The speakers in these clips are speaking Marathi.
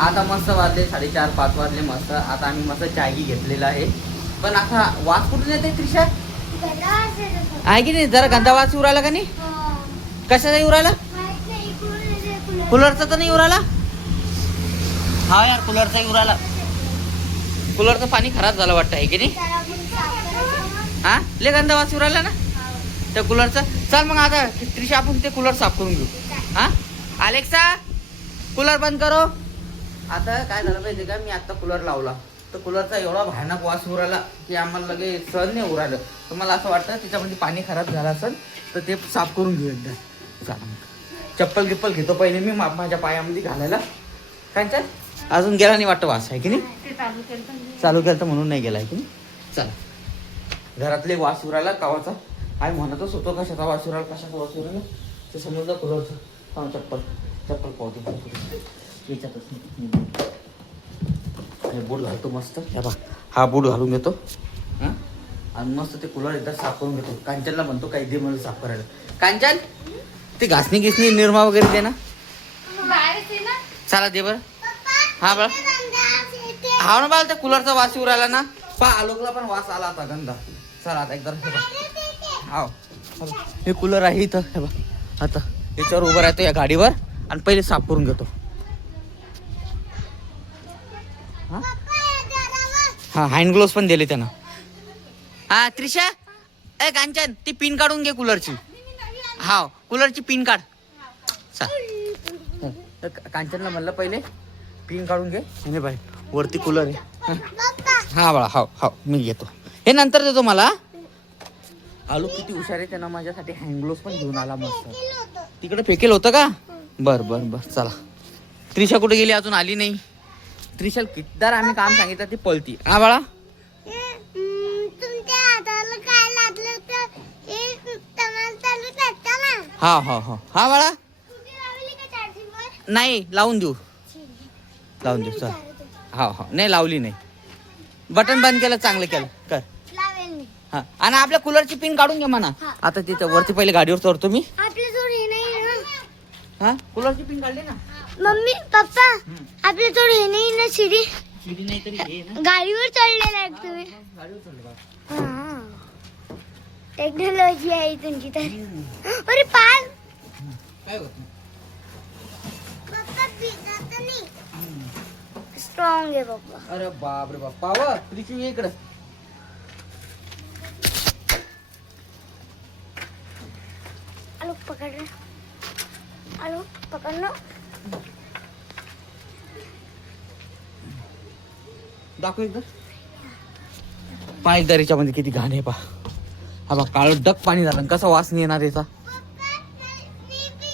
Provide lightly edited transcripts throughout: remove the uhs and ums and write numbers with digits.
आता मस्त वाजले 4:30-5 वाजले मस्त. आता आम्ही मस्त चायगी घेतलेला आहे. पण आता वास कुठून येते त्रिशा? आहे की नाही? जरा गंधा वास येऊ राहिला का नाही? कशाचा येऊ राहिला? कूलरचा तर नाही येऊ राहिला? हा यार कूलरचा येऊ राहिला. कूलरचं पाणी खराब झालं वाटतं आहे की नाही? हा ले गंधा वास येऊ राहिला ना त्या कूलरचा. चल मग आता त्रिशा आपण ते कूलर साफ करून घेऊ. हा अलेक्सा कूलर बंद करो. आता काय झालं पाहिजे का, मी आता कूलर लावला तर कूलरचा एवढा भयानक वास येऊ राहिला की आम्हाला लगे सहन नाही होऊ राहिलं. तर मला असं वाटतं त्याच्यामध्ये पाणी खराब झालं असेल तर ते साफ करून घेऊ एकदा. चालेल चप्पल गिप्पल घेतो पहिले मी माझ्या पायामध्ये घालायला. काय अजून गेला नाही वाटतं वास आहे की नाही? चालू केलं तर म्हणून नाही गेला आहे की नाही? चला घरातले वास येऊ राहिला कावाचा. आई म्हणतच होतो कशाचा वास येऊ राहिला कशाचा वास येऊ राहिला ते समजलं कूलरचं. चप्पल चप्पल पावते याच्यातच बूट घालतो मस्त. हा बूट घालून घेतो हां आणि मस्त ते कूलर एकदा साफ करून घेतो. कांचनला म्हणतो काही दे मला साफ करायला. कांचन ते घासणी गिसणी निरमा वगैरे दे ना. चला दे बरं. हा बरं हा ना बाळा त्या कूलरचा वास येऊ राहिला ना. आलोकला पण वास आला आता गंधा. चला आता एकदा हा हे कूलर आहे इथं हे बा. आता याच्यावर उभं राहतो या गाडीवर आणि पहिले साफ करून घेतो. हा हँड ग्लोव्स पण दिले त्यानं. हा त्रिशा ए कांचन ती पिन काढून घे कूलरची. हा कूलरची पिन काढ. कांचनला म्हणलं पहिले पिन काढून घे. नाही बाई वरती कूलर आहे. हा बाळा हो हो मी घेतो हे नंतर देतो मला. आलू किती हुशार आहे त्यानं माझ्यासाठी हँड ग्लोव्स पण घेऊन आला मस्त. तिकडे फेकेल होतं का? बर बर बर चला. त्रिशा कुठे गेली अजून आली नाही. त्रिशाल कितीदार आम्ही काम सांगितलं ती पळती. हा बाळा हा हा हा हा बाळा नाही लावून देऊ लावून देऊ. चल हा हा नाही लावली नाही. बटन बंद केलं चांगलं केलं कर. हा आणि आपल्या कूलरची पिन काढून घे म्हणा. आता तिथं वरती पहिले गाडीवर चढतो मी. हा कूलरची पिन काढली ना मम्मी पप्पा आपल्या थोडी हे नाही ना शिडी शिडी नाही तरी हे ना गाडीवर चढलेला आहे तुम्ही. गाडीवर चढले बा. टेक्नॉलॉजी आहे तुमची तर. अरे पाल काय होत स्ट्रॉंग आहे पप्पा. अरे बाप रे बाप पावा त्रिशू ये इकडं. आलो पकड आलो पकडलो. दाखव एकदा. पाणीदारीच्या मध्ये किती घाण आहे पा. हा बा काळ डक पाणी झालं. कसा वास नाही येणार याचा?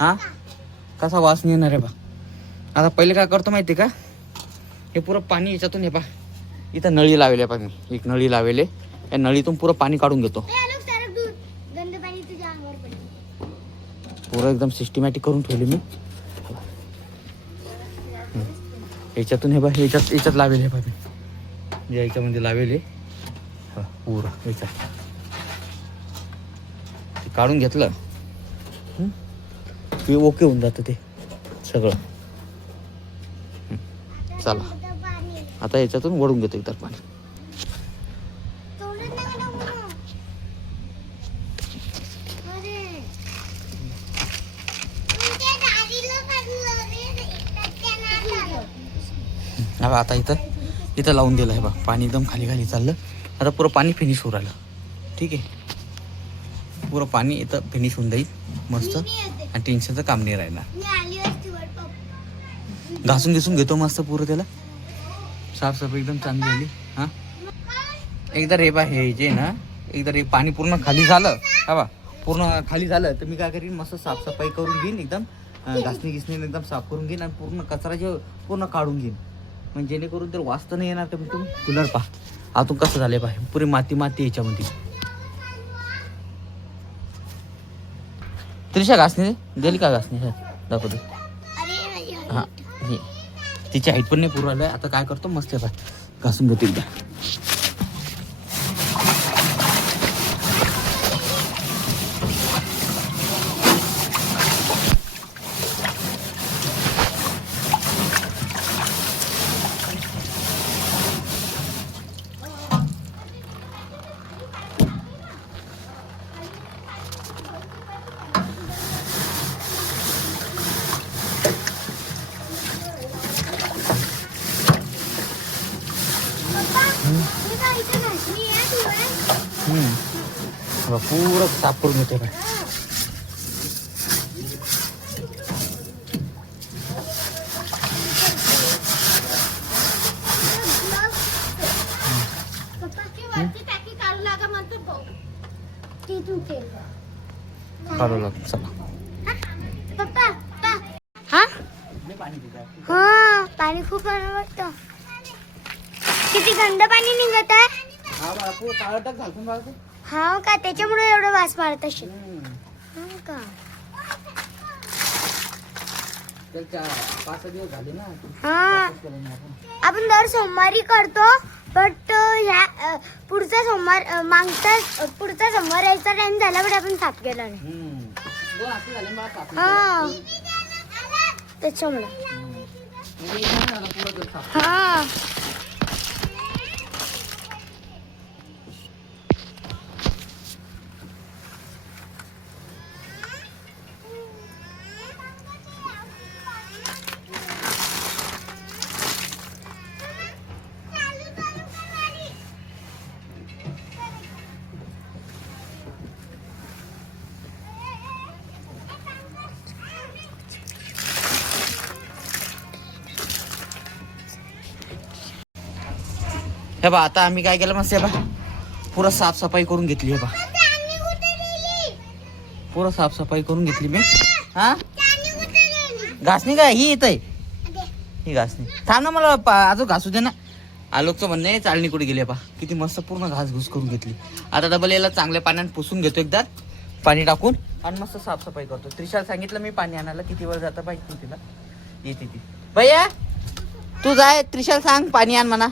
हा कसा वास नाही येणार आहे बा. आता पहिले काय करतो माहिती का, हे पुरं पाणी याच्यातून हे पा इथं नळी लावले पा. मी एक नळी लावले. या नळीतून पुरं पाणी काढून घेतो. पुरं एकदम सिस्टमॅटिक करून ठेवले मी. याच्यातून हे बा याच्यात लावेल हे बा मी याच्यामध्ये लावेल पुरं याच्यात काढून घेतलं की ओके होऊन जातं ते सगळं. चला आता याच्यातून वळून घेतो इतर पाणी. आता इथं लावून दिलं आहे बा. पाणी एकदम खाली खाली चाललं. आता पुरं पाणी फिनिश होऊ राहिलं. ठीक आहे पुरं पाणी इथं फिनिश होऊन जाईल मस्त आणि टेन्शनचं काम नाही राहणार. घासून घिसून घेतो मस्त पुरं त्याला. साफसफाई एकदम चांगली झाली. हां एकदा रे बा हे जे ना एकदा रे पाणी पूर्ण खाली झालं हा बा पूर्ण खाली झालं तर मी काय करीन मस्त साफसफाई करून घेईन. एकदम घासणी घिसणी एकदम साफ करून घेईन आणि पूर्ण कचरा जे पूर्ण काढून घेईन. म्हणजे जेणेकरून तर वास तर नाही येणार. कमी तुम्ही कूलर पा आतून कसं झालंय पा पुरी माती माती याच्यामध्ये. त्रिशा घासणी गेली का घासणी दाखवते. हां हे तिची हाईट पण नाही पुरं आलं. आता काय करतो मस्त पा घासून घेतो एकदा. पूर्ण साफ करून घेते. काढू लागतो चला. हा हा पाणी खूप वाटतं. किती गंद पाणी निघत आहे. हा का त्याच्यामुळे एवढं वास मारत असेल. का 5 दिवस झाले ना. हा आपण दर सोमवारी करतो. बट ह्या पुढचा सोमवार मागचा पुढचा सोमवार यायचा टाइम झाला पण आपण साफ केला नाही. हा त्याच्यामुळे हा हे बा आता आम्ही काय केलं मस्त. हे बा पुरा साफसफाई करून घेतली. हे बा पुरा साफसफाई करून घेतली मी. हा घासणी काय ही येत आहे ही घासणी. थांब ना मला अजून घासू दे ना. आलोकचं म्हणणं आहे चालणी कुठे गेली. पा किती मस्त पूर्ण घासघूस करून घेतली. आता डबल याला चांगल्या पाण्यात पुसून घेतो एकदा पाणी टाकून आणि मस्त साफसफाई करतो. त्रिशाला सांगितलं मी पाणी आणायला. किती वेळ जातं पाहिजे तिला. येते ती. भैया तू जाय त्रिशाला सांग पाणी आण म्हणा.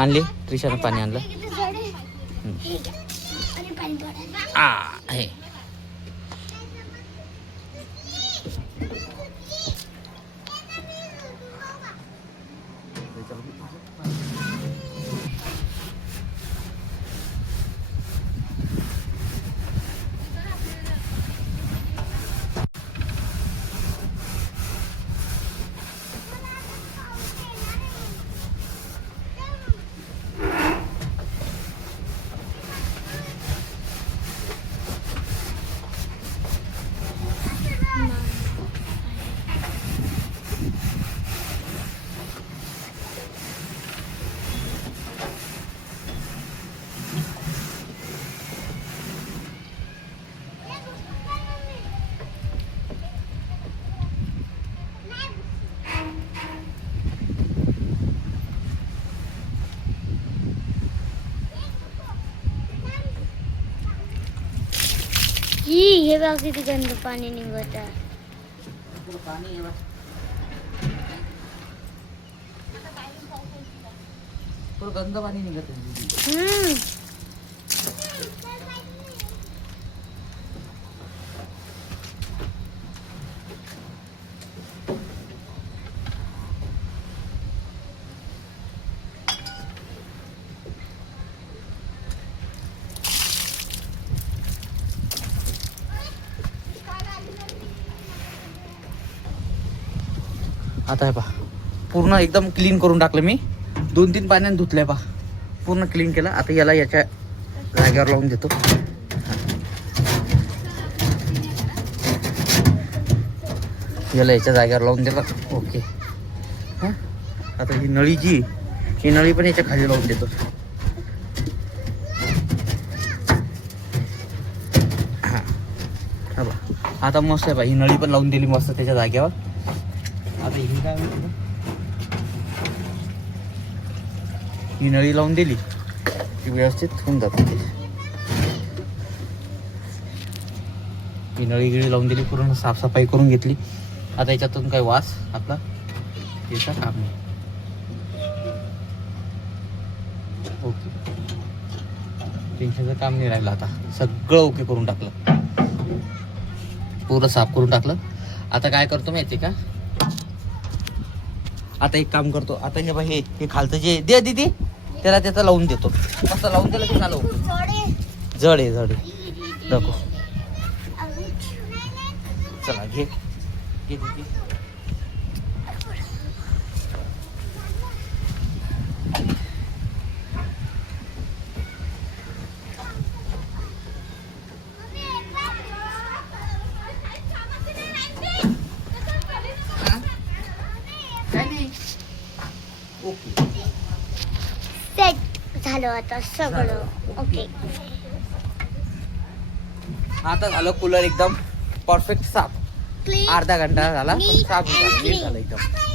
आणली त्रिशानं पाणी आणलं. हे हे बघ किती गंद पाणी निघत आहे. गंद पाणी निघत. आता आहे पा पूर्ण एकदम क्लीन करून टाकलं मी. 2-3 पाण्याने धुतलंय पा पूर्ण क्लीन केलं. आता याला याच्या जागेवर लावून देतो. याला याच्या जागेवर लावून दिलं. ओके. हां आता ही नळी जी ही नळी पण याच्या खाली लावून देतो. हां बा आता मस्त आहे बा. ही नळी पण लावून दिली मस्त त्याच्या जागेवर. आता ही काय ही नळी लावून दिली की व्यवस्थित होऊन जाते. ही नळी गिळी लावून दिली. पूर्ण साफसफाई करून घेतली. आता याच्यातून काही वास आपला याचा काम नाही. ओके टेन्शनचं काम नाही राहिलं. आता सगळं ओके करून टाकलं. पूर्ण साफ करून टाकलं. आता काय करतो माहिती का. आता एक काम करतो. आता हे बा हे खालचं जे दे दीदी त्याला त्याचं लावून देतो. मस्त लावून दिलं की झालं. जड आहे नको. चला घे घे दीदी. सेट झालं आता सगळं. ओके. आता झालं कूलर एकदम परफेक्ट साफ. क्लीन. अर्धा घंटा झाला पण नीट साफ and झाला clean. झालं एकदम.